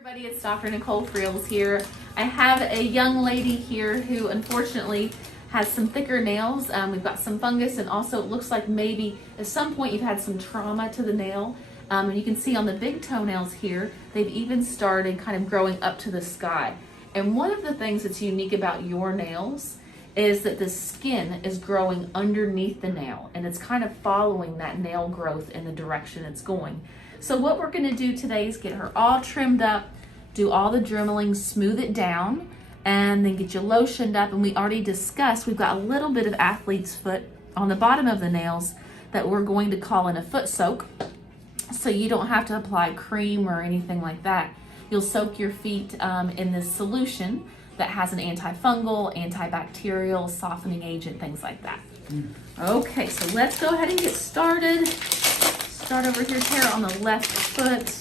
Everybody, it's Dr. Nicole Friels here. I have a young lady here who unfortunately has some thicker nails. We've got some fungus, and also it looks like maybe at some point you've had some trauma to the nail. And you can see on the big toenails here, they've even started kind of growing up to the sky. And one of the things that's unique about your nails is that the skin is growing underneath the nail, and it's kind of following that nail growth in the direction it's going. So what we're gonna do today is get her all trimmed up, do all the dremeling, smooth it down, and then get you lotioned up. And we already discussed, we've got a little bit of athlete's foot on the bottom of the nails that we're going to call in a foot soak. So you don't have to apply cream or anything like that. You'll soak your feet in this solution that has an antifungal, antibacterial, softening agent, things like that. Okay, so let's go ahead and get started. Start over here, Tara, on the left foot.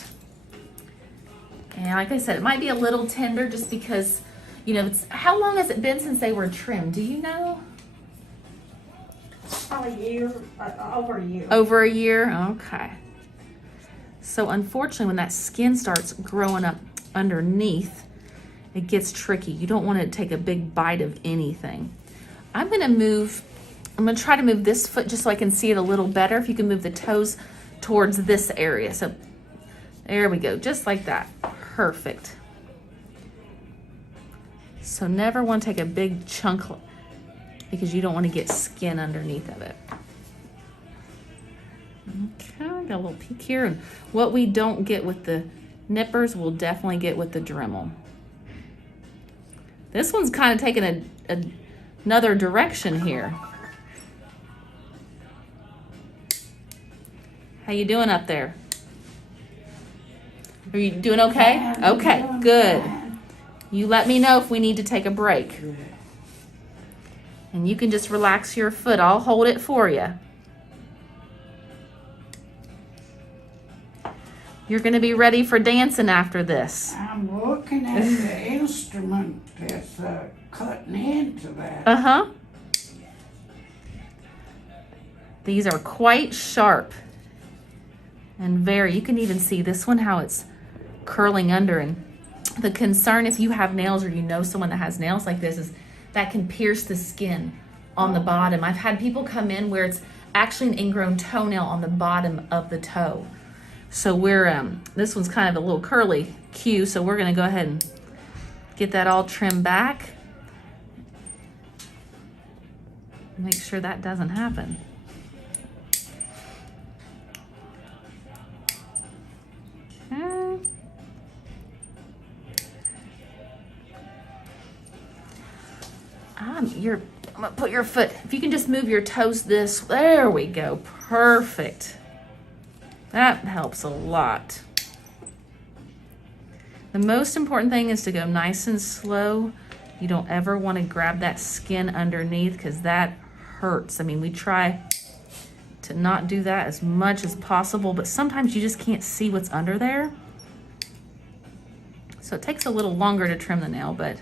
And like I said, it might be a little tender just because, you know, how long has it been since they were trimmed? Do you know? Probably a year, over a year. Over a year? Okay. So unfortunately, when that skin starts growing up underneath, it gets tricky. You don't want to take a big bite of anything. I'm gonna try to move this foot just so I can see it a little better. If you can move the toes towards this area. So there we go, just like that. Perfect. So never want to take a big chunk because you don't want to get skin underneath of it. Okay, got a little peek here. And what we don't get with the nippers, we'll definitely get with the Dremel. This one's kind of taking another direction here. How you doing up there? Are you doing okay? Okay, good. You let me know if we need to take a break. And you can just relax your foot. I'll hold it for you. You're gonna be ready for dancing after this. I'm looking at the instrument that's cutting into that. Uh-huh. These are quite sharp and you can even see this one, how it's curling under. And the concern if you have nails or you know someone that has nails like this is that can pierce the skin on the bottom. I've had people come in where it's actually an ingrown toenail on the bottom of the toe. So this one's kind of a little curly cue, so we're gonna go ahead and get that all trimmed back. Make sure that doesn't happen. Okay. I'm gonna put your foot, if you can just move your toes there we go, perfect. That helps a lot. The most important thing is to go nice and slow. You don't ever want to grab that skin underneath because that hurts. I mean, we try to not do that as much as possible, but sometimes you just can't see what's under there. So it takes a little longer to trim the nail, but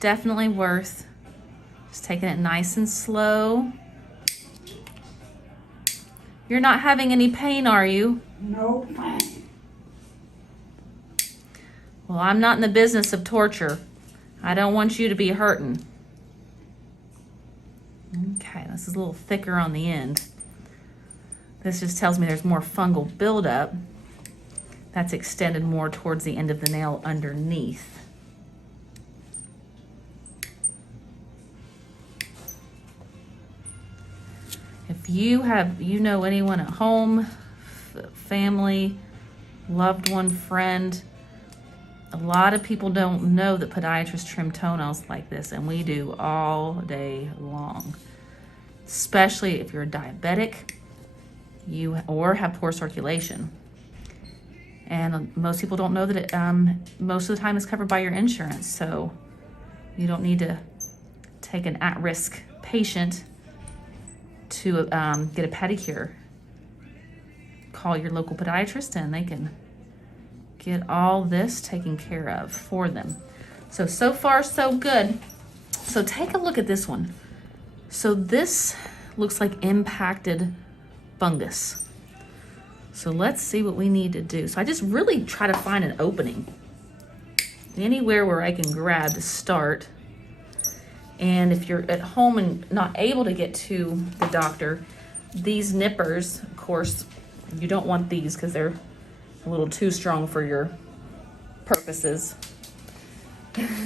definitely worth just taking it nice and slow. You're not having any pain, are you? No pain. Well, I'm not in the business of torture. I don't want you to be hurting. Okay, this is a little thicker on the end. This just tells me there's more fungal buildup. That's extended more towards the end of the nail underneath. If you know anyone at home, family, loved one, friend, a lot of people don't know that podiatrists trim toenails like this, and we do all day long. Especially if you're a diabetic, or have poor circulation. And most people don't know that it, most of the time is covered by your insurance, so you don't need to take an at-risk patient to get a pedicure. Call your local podiatrist and they can get all this taken care of for them. So far so good. So take a look at this one. So this looks like impacted fungus. So let's see what we need to do. So I just really try to find an opening. anywhere where I can grab to start. And if you're at home and not able to get to the doctor, these nippers, of course, you don't want these because they're a little too strong for your purposes.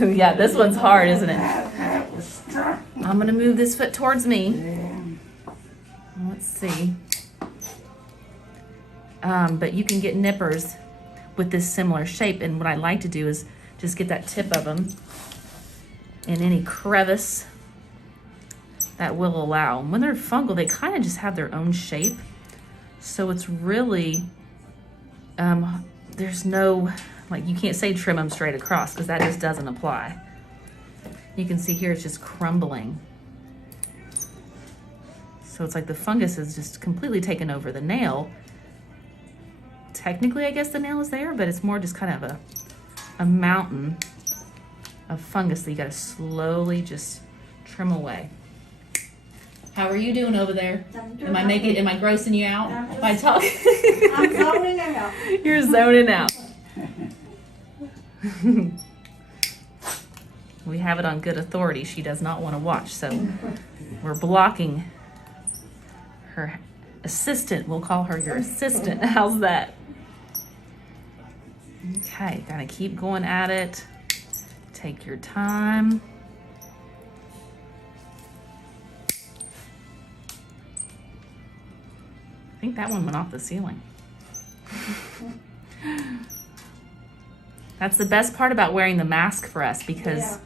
Yeah, this one's hard, isn't it? That was strong. I'm gonna move this foot towards me. Yeah. Let's see. But you can get nippers with this similar shape, and what I like to do is just get that tip of them in any crevice that will allow. When they're fungal, they kind of just have their own shape, so it's really there's no, like, you can't say trim them straight across because that just doesn't apply. You can see here it's just crumbling. So it's like the fungus is just completely taken over the nail. Technically, I guess the nail is there, but it's more just kind of a mountain of fungus that you gotta slowly just trim away. How are you doing over there? Am I grossing you out by talking? I'm zoning out. You're zoning out. We have it on good authority. She does not want to watch, so we're blocking her assistant. We'll call her your assistant. How's that? Okay, gotta keep going at it. Take your time. I think that one went off the ceiling. That's the best part about wearing the mask for us because,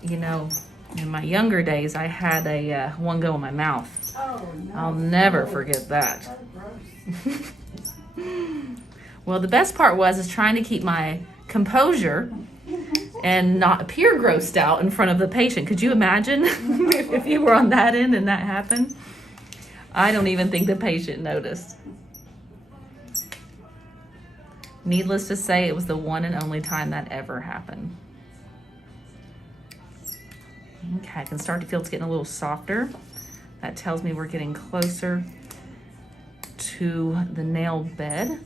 you know, in my younger days, I had a one go in my mouth. Oh, no. I'll never forget that. So gross. Well, the best part was trying to keep my composure and not appear grossed out in front of the patient. Could you imagine if you were on that end and that happened? I don't even think the patient noticed. Needless to say, it was the one and only time that ever happened. Okay, I can start to feel it's getting a little softer. That tells me we're getting closer to the nail bed.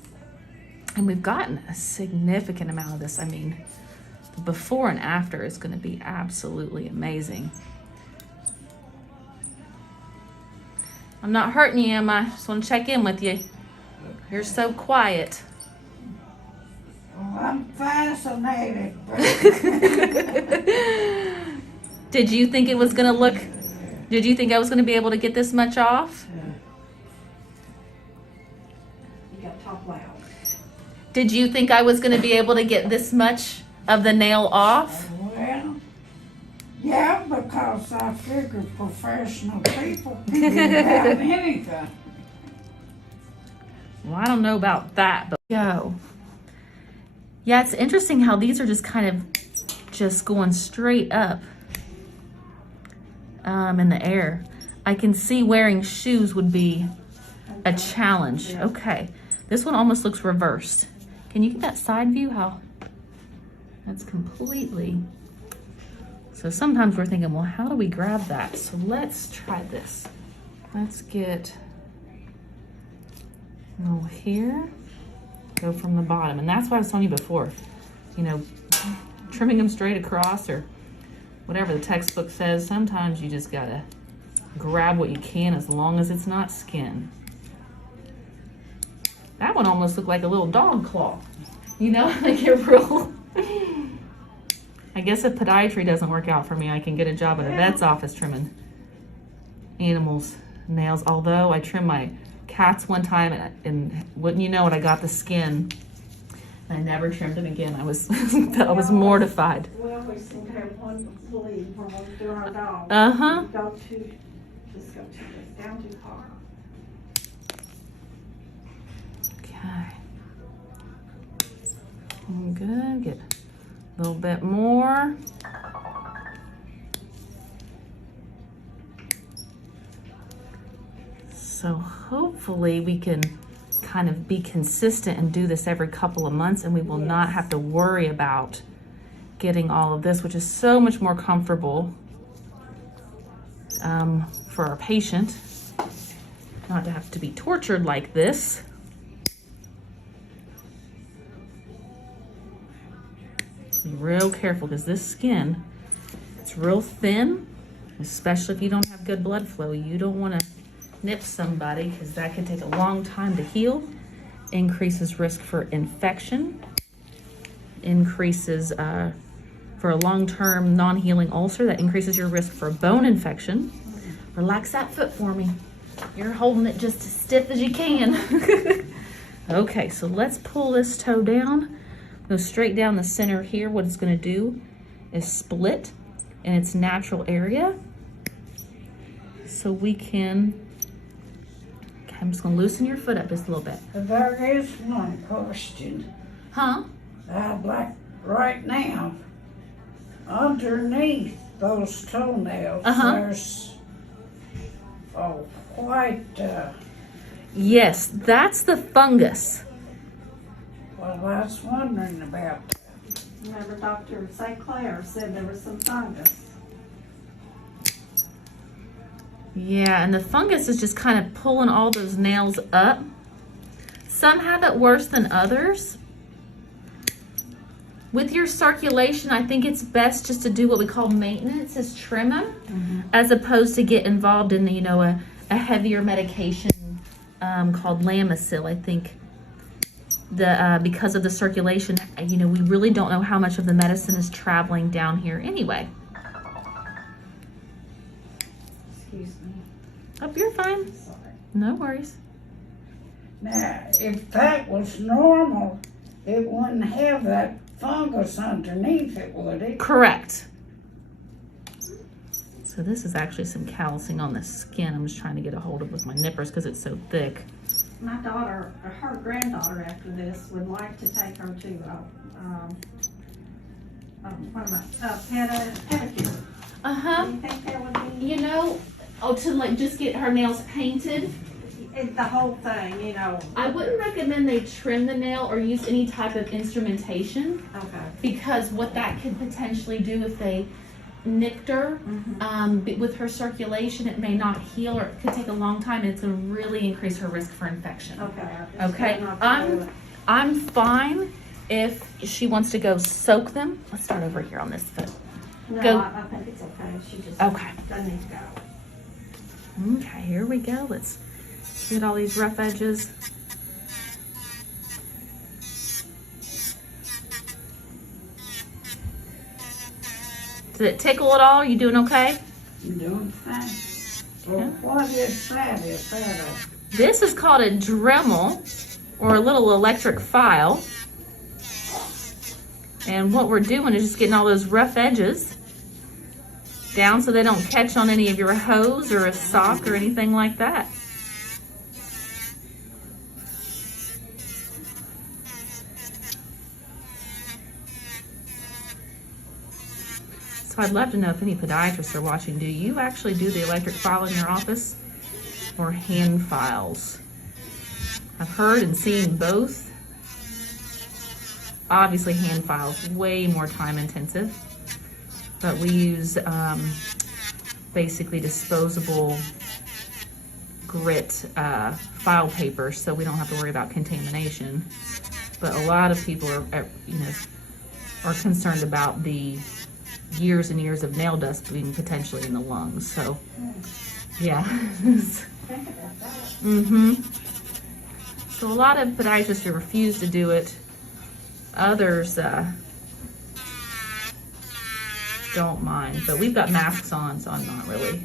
And we've gotten a significant amount of this. I mean, the before and after is going to be absolutely amazing. I'm not hurting you, am I? Just want to check in with you. You're so quiet. Well, I'm fascinated. Did you think it was going to look... Did you think I was going to be able to get this much off? You got top loud. Did you think I was going to be able to get this much of the nail off? Well, yeah, because I figure professional people can do about anything. Well, I don't know about that, but go. Yeah, it's interesting how these are just kind of just going straight up in the air. I can see wearing shoes would be a challenge. Yeah. Okay, this one almost looks reversed. Can you get that side view? How that's completely... So sometimes we're thinking, well, how do we grab that? So let's try this. Let's get a little here, go from the bottom. And that's what I was telling you before, you know, trimming them straight across or whatever the textbook says. Sometimes you just gotta grab what you can as long as it's not skin. That one almost looked like a little dog claw. You know, like you're real. I guess if podiatry doesn't work out for me, I can get a job at a vet's office trimming animals' nails. Although I trimmed my cats one time and wouldn't you know it, I got the skin. And I never trimmed them again. I was I was mortified. We always seem to have one bleed when we're doing our dog. Uh-huh. Just go too this down too far. Okay. Good. Get a little bit more. So hopefully we can kind of be consistent and do this every couple of months, and we will not have to worry about getting all of this, which is so much more comfortable for our patient, not to have to be tortured like this. Be real careful because this skin, it's real thin, especially if you don't have good blood flow. You don't want to nip somebody because that can take a long time to heal, increases risk for infection, increases for a long-term non-healing ulcer, that increases your risk for bone infection. Relax that foot for me. You're holding it just as stiff as you can. Okay, so let's pull this toe down. Go straight down the center here. What it's going to do is split in its natural area. So we can, okay, I'm just going to loosen your foot up just a little bit. There is one question. Huh? I'd like right now, underneath those toenails, there's white. Yes, that's the fungus. Well, I was wondering about that. Remember Dr. St. Clair said there was some fungus. Yeah, and the fungus is just kind of pulling all those nails up. Some have it worse than others. With your circulation, I think it's best just to do what we call maintenance, is trim them, as opposed to get involved in, you know, a heavier medication called Lamisil. I think because of the circulation, you know, we really don't know how much of the medicine is traveling down here anyway. Excuse me. Oh, you're fine. Sorry. No worries. Now, if that was normal, it wouldn't have that fungus underneath it, would it? Correct. So this is actually some callousing on the skin. I'm just trying to get a hold of with my nippers because it's so thick. My daughter, her granddaughter after this would like to take her to pedicure. Do you think that would be? You know, to like just get her nails painted. The whole thing, you know. I wouldn't recommend they trim the nail or use any type of instrumentation, Okay. because what that could potentially do if they nicked her, with her circulation, it may not heal, or it could take a long time, and it's going to really increase her risk for infection. Okay. I'm fine if she wants to go soak them. Let's start over here on this foot. No, Go. I think it's okay. She just Okay. doesn't need to go. Okay, here we go. Let's get all these rough edges. Did it tickle at all? You doing okay? You doing fine. Well, what is that? Is that a... This is called a Dremel, or a little electric file. And what we're doing is just getting all those rough edges down so they don't catch on any of your hose or a sock or anything like that. So I'd love to know if any podiatrists are watching. Do you actually do the electric file in your office or hand files? I've heard and seen both. Obviously hand files, way more time intensive, but we use basically disposable grit file paper, so we don't have to worry about contamination. But a lot of people are concerned about the years and years of nail dust being potentially in the lungs. So yeah. Think about that. So a lot of podiatrists refuse to do it. Others don't mind, but we've got masks on, so I'm not really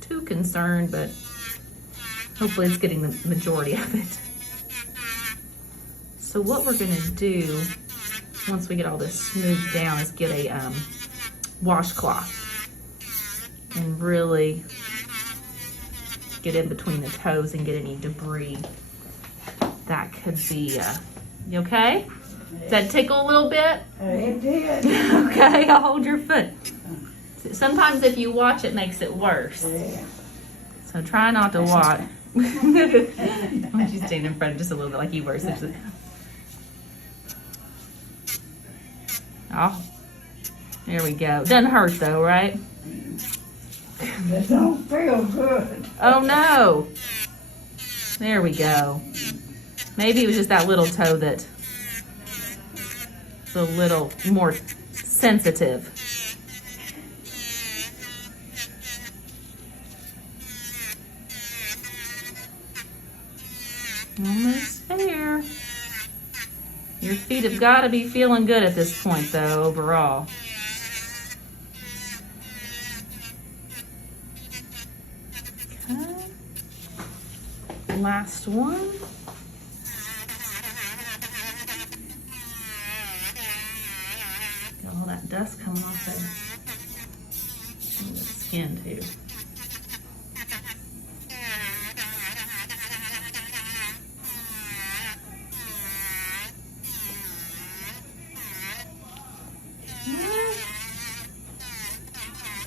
too concerned, but hopefully it's getting the majority of it. So what we're gonna do once we get all this smoothed down is get a washcloth and really get in between the toes and get any debris that could be, you okay? Does that tickle a little bit? It did. Okay, I'll hold your foot. Sometimes if you watch, it makes it worse. Yeah. So try not to watch. Why don't you stand in front just a little bit like you were? Oh, there we go. Doesn't hurt though, right? It don't feel good. Oh no. There we go. Maybe it was just that little toe that It's a little more sensitive. Almost there. Your feet have got to be feeling good at this point, though, overall. Okay. Last one. Got all that dust coming off there. And the skin, too.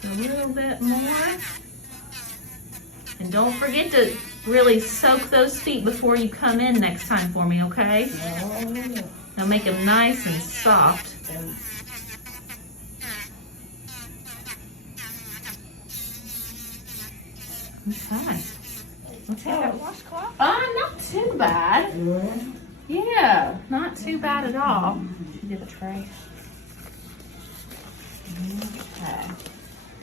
A little bit more. And don't forget to really soak those feet before you come in next time for me, okay? Oh, Now make them nice and soft. Okay. Let's take that washcloth. Not too bad. Yeah, not too bad at all. Get the tray. Okay.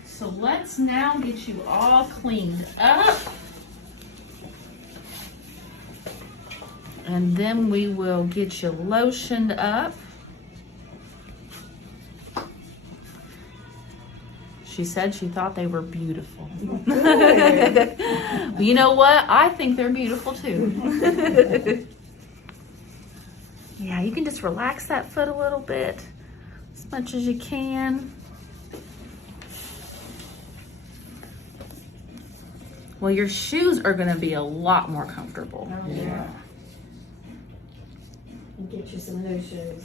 So let's now get you all cleaned up. And then we will get you lotioned up. She said she thought they were beautiful. You know what? I think they're beautiful too. Yeah, you can just relax that foot a little bit, as much as you can. Well, your shoes are gonna be a lot more comfortable. Oh, yeah. And get you some new shoes.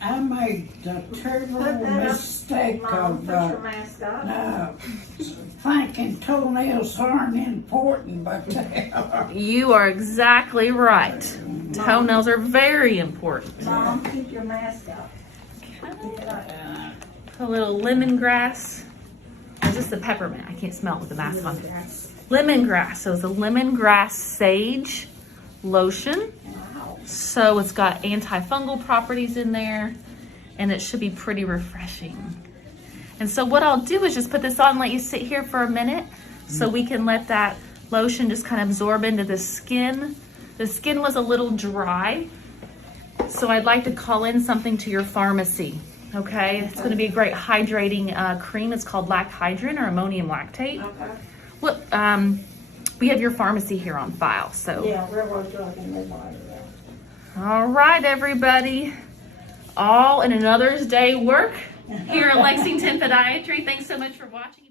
I made the terrible mistake Mom, of put your mask on. thinking toenails aren't important, but they are. You are exactly right. Toenails are very important. Mom, keep your mask up. A little lemongrass. Or just the peppermint. I can't smell it with the mask on. Lemongrass. So it's a lemongrass sage lotion. Wow. So it's got antifungal properties in there, and it should be pretty refreshing. And so what I'll do is just put this on and let you sit here for a minute so we can let that lotion just kind of absorb into the skin. The skin was a little dry, so I'd like to call in something to your pharmacy. Okay, it's going to be a great hydrating cream. It's called Lacthydrin or ammonium lactate. Okay. Well, we have your pharmacy here on file, so. Yeah, railroad drug and midwife. All right, everybody. All in another's day work here at Lexington Podiatry. Thanks so much for watching.